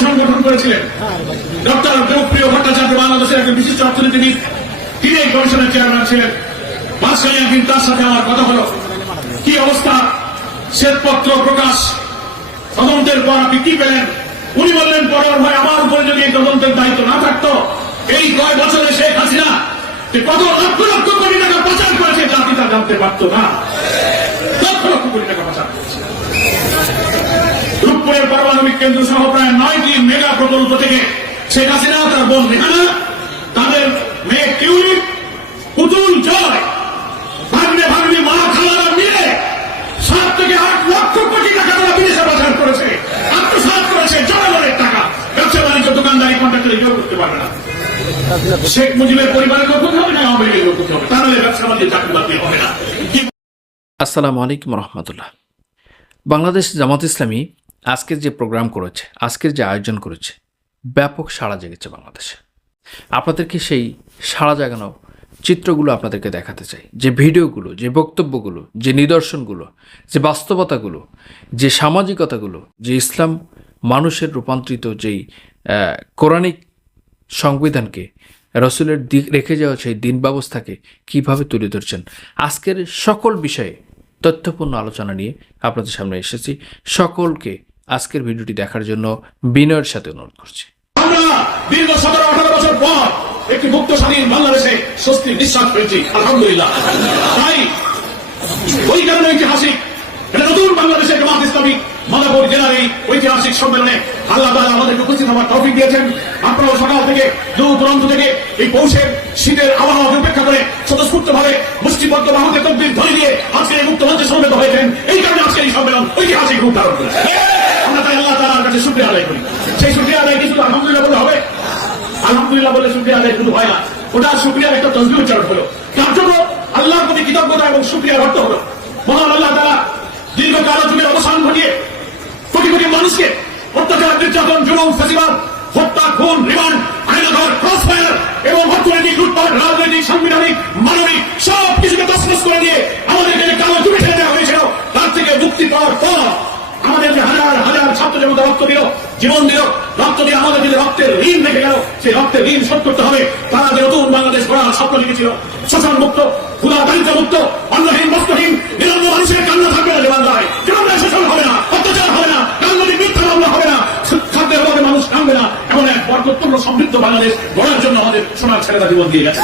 Commission গঠন করেছিলেন। Doctor Debapriya Bhattacharya বাংলাদেশের একজন বিশিষ্ট অর্থনীতিবিদ। তিনি এই কমিশনের চেয়ারম্যান ছিলেন। মাঝখানে একদিন তার সাথে আমার কথা হলো। কি অবস্থা? শ্বেতপত্র প্রকাশ। তদন্তের পর আপনি কি পেলেন? উনি বললেন, পরের ভাই আমার উপরে যদি এই তদন্তের দায়িত্ব না থাকতো, এই কয় বছরে শেখ হাসিনা কত লক্ষ লক্ষ কোটি টাকা পাচার করেছে, তা আপনি তা জানতে পারতো না। লক্ষ লক্ষ কোটি টাকা পাচার করেছে। রূপপুরের পারমাণবিক কেন্দ্র সহ প্রায় নয়টি মেগা প্রকল্প থেকে শেখ হাসিনা, তার বোন রেহানা, তাদের মেয়ে টিউলিপ, পুতুল জয়, ভাগ্নে ভাগ্নে মা খালারা মিলে সাত থেকে আট লক্ষ কোটি টাকা তারা বিদেশে পাচার করেছে। আত্মসাৎ করেছে জনগণের টাকা। ব্যবসা বাণিজ্য দোকানদারি কন্ট্রাক্টর কেউ করতে পারবে না। শেখ মুজিবের পরিবারের লোক হবে না আওয়ামী লীগের লোক হবে তাহলে ব্যবসা বাণিজ্য চাকরি বাকরি হবে না। আসসালামু আলাইকুম রহমতুল্লাহ। বাংলাদেশ জামাত ইসলামী আজকের যে প্রোগ্রাম করেছে, আজকের যে আয়োজন করেছে, ব্যাপক সাড়া জেগেছে বাংলাদেশে। আপনাদেরকে সেই সাড়া জাগানো চিত্রগুলো আপনাদেরকে দেখাতে চাই। যে ভিডিওগুলো, যে বক্তব্যগুলো, যে নিদর্শনগুলো, যে বাস্তবতাগুলো, যে সামাজিকতাগুলো, যে ইসলাম মানুষের রূপান্তরিত যেই কোরআনিক সংবিধানকে রসুলের দিক রেখে যাওয়া সেই দিন ব্যবস্থাকে কীভাবে তুলে ধরছেন, আজকের সকল বিষয়ে তথ্যপূর্ণ আলোচনা নিয়ে আপনাদের সামনে এসেছি। সকলকে আজকের ভিডিওটি দেখার জন্য বিনয়ের সাথে অনুরোধ করছি। দিয়েছেন। আপনারাও সকাল থেকে দূর দূরান্ত থেকে এই শীতের করে স্বতঃস্ফূর্ত ভাবে ধরে আজকে সমবেত হয়েছেন। এই কারণে আজকে এই সম্মেলন ঐতিহাসিক রূপ ধারণ করেছে। তাই আল্লাহ তালার কাছে শুক্রিয়া আদায় করি। সেই শুক্রিয়া আদায় কিছু আলহামদুলিল্লাহ বলে হবে? আলহামদুলিল্লাহ বলে শুক্রিয়া আদায় শুধু হয় না। ওটা শুক্রিয়ার একটা তসবি উচ্চারণ হলো। তার জন্য আল্লাহর প্রতি কৃতজ্ঞতা এবং শুক্রিয়ার অর্থ হলো। মহান আল্লাহ তারা দীর্ঘ কালো যুগের অবসান ঘটিয়ে কোটি কোটি মানুষকে অত্যাচার, নির্যাতন, জুলুম, ফেসিবাদ, হত্যা, খুন, রিমান্ড আইনাঘর ক্রস এবং অর্থনৈতিক লুটপাট, রাজনৈতিক, সাংবিধানিক, মানবিক সব কিছুকে তসনস করে দিয়ে আমাদেরকে কালো যুগে ঠেলে দেওয়া হয়েছিল তার থেকে মুক্তি পাওয়ার পর আমাদের যে হাজার হাজার ছাত্র জনতা রক্ত দিল, জীবন দিল, রক্ত দিয়ে আমাদের যে রক্তের ঋণ রেখে গেল, সেই রক্তের ঋণ শোধ করতে হবে। তারা যে নতুন বাংলাদেশ গড়ার স্বপ্ন লিখেছিল শোষণ মুক্ত ক্ষুদা দারিদ্র মুক্ত, অন্নহীন, বস্ত্রহীন নিরন্ন মানুষের কান্না থাকবে না জীবন রায় জীবন রায় শোষণ হবে না, অত্যাচার হবে না রাজনৈতিক মিথ্যা মামলা হবে না খাদ্যের অভাবে মানুষ কাঁদবে না, এমন এক বরকতপূর্ণ সমৃদ্ধ বাংলাদেশ গড়ার জন্য আমাদের সোনার ছেলেরা জীবন দিয়ে গেছে।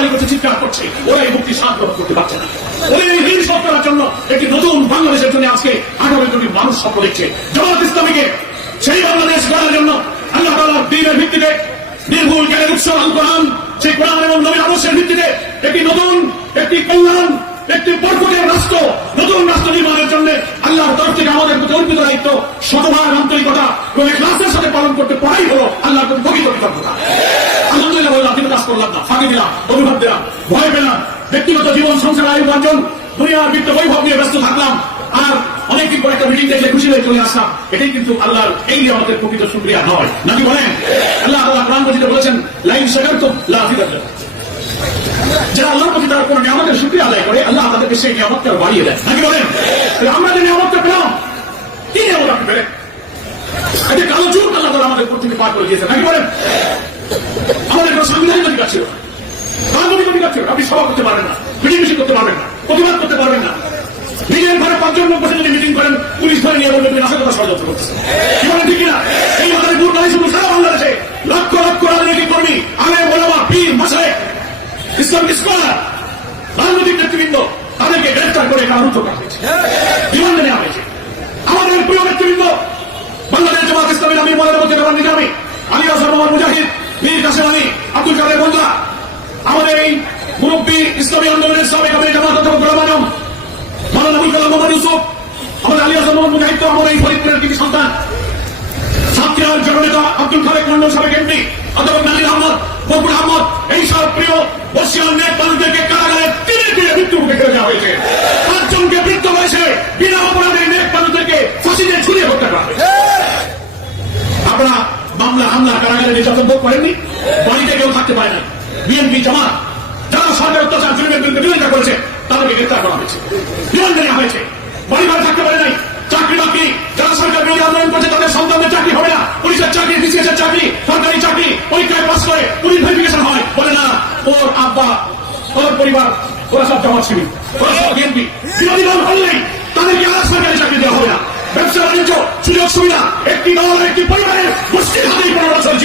হানারি করছে, চিৎকার করছে ওরা এই মুক্তি সাহায্য করতে পারছে না। ওই ঋণ শোধ করার জন্য একটি নতুন বাংলাদেশের জন্য আজকে আঠারো কোটি মানুষ স্বপ্ন দেখছে। জামাত ইসলামীকে সেই বাংলাদেশ গড়ার জন্য আল্লাহ তাআলার দিনের ভিত্তিতে নির্ভুল জ্ঞানের উৎস আল সেই কোরআন এবং নবীন আদর্শের ভিত্তিতে একটি নতুন, একটি কল্যাণ, একটি বরকতের রাষ্ট্র, নতুন রাষ্ট্র নির্মাণের জন্য আল্লাহর তরফ থেকে আমাদের প্রতি অর্পিত দায়িত্ব, শতভাগ আন্তরিকতা এবং ক্লাসের সাথে পালন করতে পারাই হলো আল্লাহর প্রতি প্রকৃত কৃতজ্ঞতা। বললাম কিন্তু কাজ করলাম না, ফাঁকি দিলাম অভিভাব দিলাম, ভয় পেলাম ব্যক্তিগত জীবন, সংসার, আয়ু উপার্জন দুনিয়ার বৃত্ত বৈভব নিয়ে ব্যস্ত থাকলাম। আর অনেকদিন পরে একটা মিটিং দেখলে খুশি হয়ে চলে আসলাম। এটাই কিন্তু আল্লাহর, এই আমাদের প্রকৃত সুক্রিয়া নয়। নাকি বলেন? আল্লাহ আল্লাহ কোরআন মজিদে বলেছেন, লাইন শেখার তো লাফিদার যারা আল্লাহর প্রতি তারা কোনো নিয়ামতের শুক্রিয়া আদায় করে, আল্লাহ তাদেরকে সেই নিয়ামতকে বাড়িয়ে দেয় নাকি বলেন? আমরা যে নিয়ামতটা পেলাম, কি নিয়ামত আপনি পেলেন? এটা কালো যুগ আল্লাহ তালা আমাদের উপর পার করে দিয়েছে নাকি বলেন? আমাদের কোনো সাংবিধানিক অধিকার ছিল। রাজনৈতিক অধিকার ছিল। আপনি সভা করতে পারবেন না। মিটিং মিছিল করতে পারবেন না। প্রতিবাদ করতে পারবেন না। নিজের ঘরে পাঁচজন লোক বসে যদি মিটিং করেন, পুলিশ ধরে নিয়ে বলবে তুমি নাশকতা ষড়যন্ত্র করতেছে। কি বলেন, ঠিক কিনা? এই মাথায় গুরুত্ব নাই শুধু সারা বাংলাদেশে লক্ষ লক্ষ রাজনৈতিক কর্মী আলে বলামা পীর মাসায় ইসলাম স্কলার, রাজনৈতিক নেতৃবৃন্দ, তাদেরকে গ্রেফতার করে কারারুদ্ধ করা হয়েছে। রিমান্ডে নেওয়া হয়েছে। আমাদের প্রিয় নেতৃবৃন্দ, বাংলাদেশ জামাত ইসলামী আমি, মনের মধ্যে ব্যাপার নিজামী। আলী মোহাম্মদ মুজাহিদ মীর কাসেম আলী আব্দুল কাদের মোল্লা আমাদের এই মুরব্বী ইসলামী আন্দোলনের সাবেক আমির জামাত অধ্যাপক গোলাম মালান আবুল কালাম মোহাম্মদ ইউসুফ, আমাদের আলী আসার মোহাম্মদ মুজাহিদ তো আমার এই ফরিদপুরের কিছু সন্তান, ছাত্রীর, জননেতা আব্দুল খালেক মন্ডল সাবেক এমপি, অধ্যাপক নাজির আহমদ, বকুল আহমদ, এই সব প্রিয় বর্ষিয়াল নেট মানুষদেরকে কারাগারে তীরে তীরে মৃত্যু মুখে ফেলে দেওয়া হয়েছে। পাঁচজনকে মৃত্যু হয়েছে বিনা অপরাধে নেট মানুষদেরকে ফাঁসিতে ঝুলিয়ে হত্যা করা হয়েছে আপনারা মামলা হামলা কারাগারে নির্যাতন ভোগ করেননি, বাড়িতে কেউ থাকতে পারে না বিএনপি জামাত, যারা সরকার অত্যাচার জুলুমের বিরুদ্ধে বিরোধিতা করেছে, তাদেরকে গ্রেপ্তার করা হয়েছে। রিমান্ডে নেওয়া হয়েছে। বাড়ি ঘরে থাকতে পারে নাই, চাকরি বাকরি, যারা সরকার বিরোধী আন্দোলন করছে, তাদের সন্তানদের চাকরি হবে না। পুলিশের চাকরি বিসিএস এর চাকরি, সরকারি চাকরি, পরীক্ষায় পাস করে পুলিশ ভেরিফিকেশন হয়। বলে না, ওর আব্বা, ওর পরিবার, ওরা সব জমা শিবির, ওরা সব বিএনপি। বিরোধী দল হলেই তাদেরকে আর সরকারি চাকরি দেওয়া হবে না। ব্যবসা, বাণিজ্য, সুযোগ, সুবিধা, একটি দল, একটি পরিবারের গোষ্ঠীর হাতেই পনেরো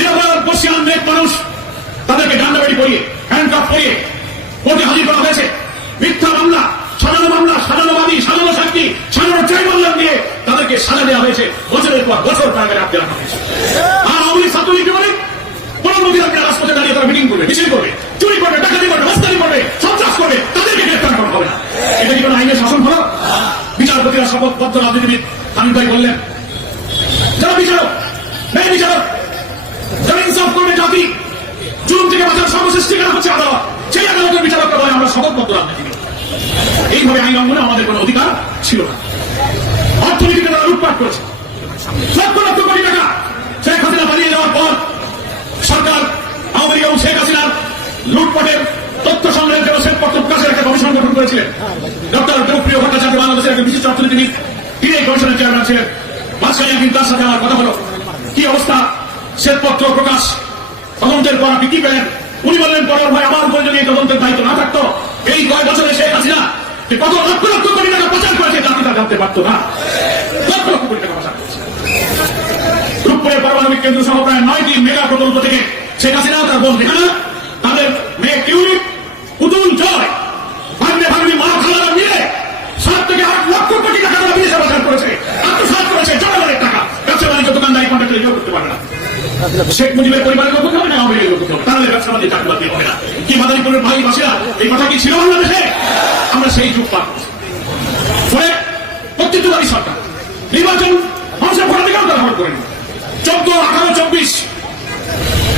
লেবার বসিয়ান নেক মানুষ তাদেরকে ডান্ডাবাড়ি করিয়ে হ্যান্ডকাপ করিয়ে কোর্টে হাজির করা হয়েছে। মিথ্যা মামলা, সাজানো মামলা, সাজানো বাদী, সাজানো সাক্ষী, সাজানো ট্রাই মামলা দিয়ে তাদেরকে সাজা দেওয়া হয়েছে। বছরের পর বছর কারাগারে আটকে রাখা হয়েছে। আর আওয়ামী লীগ ছাত্রলীগ কি বলে? প্রধানমন্ত্রী আপনি রাজপথে দাঁড়িয়ে তারা মিটিং করবে, মিছিল করবে, চুরি করবে, ডাকাতি করবে মাস্তানি করবে সন্ত্রাস করবে, তাদেরকে গ্রেফতার করা হবে না। এটা কি কোনো আইনের শাসন হলো? বিচারপতিরা শপথবদ্ধ রাজনীতিবিদ আমি ভাই বললেন যারা বিচারক ন্যায় বিচারক যারা ইনসাফ করবে জাতি জুলুম থেকে বাঁচার সর্বশেষ ঠিকানা হচ্ছে আদালত আদালতের বিচারকরা বলে আমরা শপথবদ্ধ রাজনীতিবিদ এইভাবে আইন অঙ্গনে আমাদের কোনো অধিকার ছিল না। অর্থনীতিকে তারা লুটপাট করেছে? লক্ষ লক্ষ কোটি টাকা শেখ হাসিনা পালিয়ে যাওয়ার পর সরকার, আওয়ামী লীগ এবং শেখ হাসিনার লুটপাটের তথ্য সংগ্রহের জন্য শ্বেতপত্র প্রকাশের একটা কমিশন গঠন করেছিলেন। ডক্টর দেবপ্রিয় ভট্টাচার্য বাংলাদেশের একজন বিশিষ্ট অর্থনীতিবিদ, তিনি এই কমিশনের চেয়ারম্যান ছিলেন। মাঝখানে একদিন তার সাথে আমার কথা হলো। কি অবস্থা? শ্বেতপত্র প্রকাশ তদন্তের পর আপনি কি পেলেন? উনি বললেন, পরের ভাই আমার উপরে যদি এই তদন্তের দায়িত্ব না থাকতো, এই কয় বছরে শেখ হাসিনা কত লক্ষ লক্ষ কোটি টাকা পাচার করেছে, তা জানতে পারতো না। লক্ষ লক্ষ কোটি টাকা রূপপুরের পারমাণবিক কেন্দ্র সহ প্রায় নয়টি মেগা প্রকল্প থেকে শেখ হাসিনা তার বোন রেহানা, তাদের মেয়ে কিউরি পুতুল জয় ভাগ্নে ভাগ্নি মা খালারা মিলে সাত থেকে আট লক্ষ কোটি টাকা তারা বিদেশে পাচার করেছে আত্মসাত করেছে জনগণের টাকা ব্যবসা বাণিজ্য দোকানদারি কন্ট্রাক্টর যোগ করতে পারে না শেখ মুজিবের পরিবারের লোক হবে না আওয়ামী লোক হবে? তাহলে ব্যবসা বাণিজ্য চাকরি বাতিল হবে না। কি মাদারীপুরের ভাই বাসীরা এই কথা কি ছিল বাংলাদেশে? আমরা সেই যুগ পার। ফলে কর্তৃত্ববাদী সরকার। নির্বাচন মানুষের ভোটাধিকার তারা হরণ করেনি। চোদ্দ, আঠারো, চব্বিশ,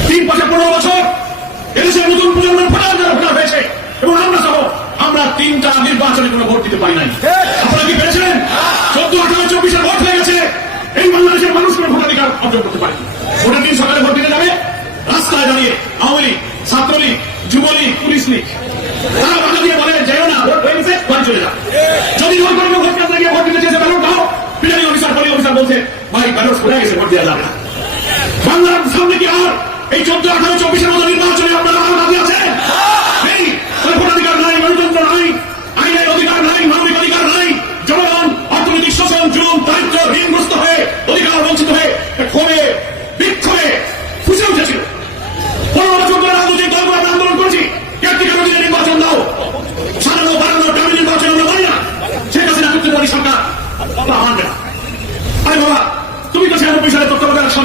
তিন পাশে পনেরো বছর এদেশের নতুন প্রজন্মের ভোটার যারা ভোটার হয়েছে, এবং আমরা সহ আমরা তিনটা নির্বাচনে কোনো ভোট দিতে পারি নাই। আপনারা কি পেরেছিলেন? চোদ্দ, আঠারো চব্বিশের ভোট হয়ে গেছে এই বাংলাদেশের মানুষ কোনো ভোটাধিকার অর্জন করতে পারে ভোটের দিন সকালে ভোট দিতে যাবে রাস্তায় দাঁড়িয়ে Awami league Chhatra League Jubo League police league তারা বাধা দিয়ে বলে যেও না ভোট হয়ে গেছে বাড়ি চলে যা যদি জোর করে কেউ ভোট কেন্দ্রে গিয়ে ভোট দিতে চেয়েছে ব্যালট দাও বিরিয়ানি অফিসার পলি অফিসার বলছে ভাই মানুষ সরে গেছে ভোট দেওয়া যাবে বাংলার সামনে কি আর এই চোদ্দ, আঠারো, চব্বিশের মতো নির্বাচনে আপনারা আছে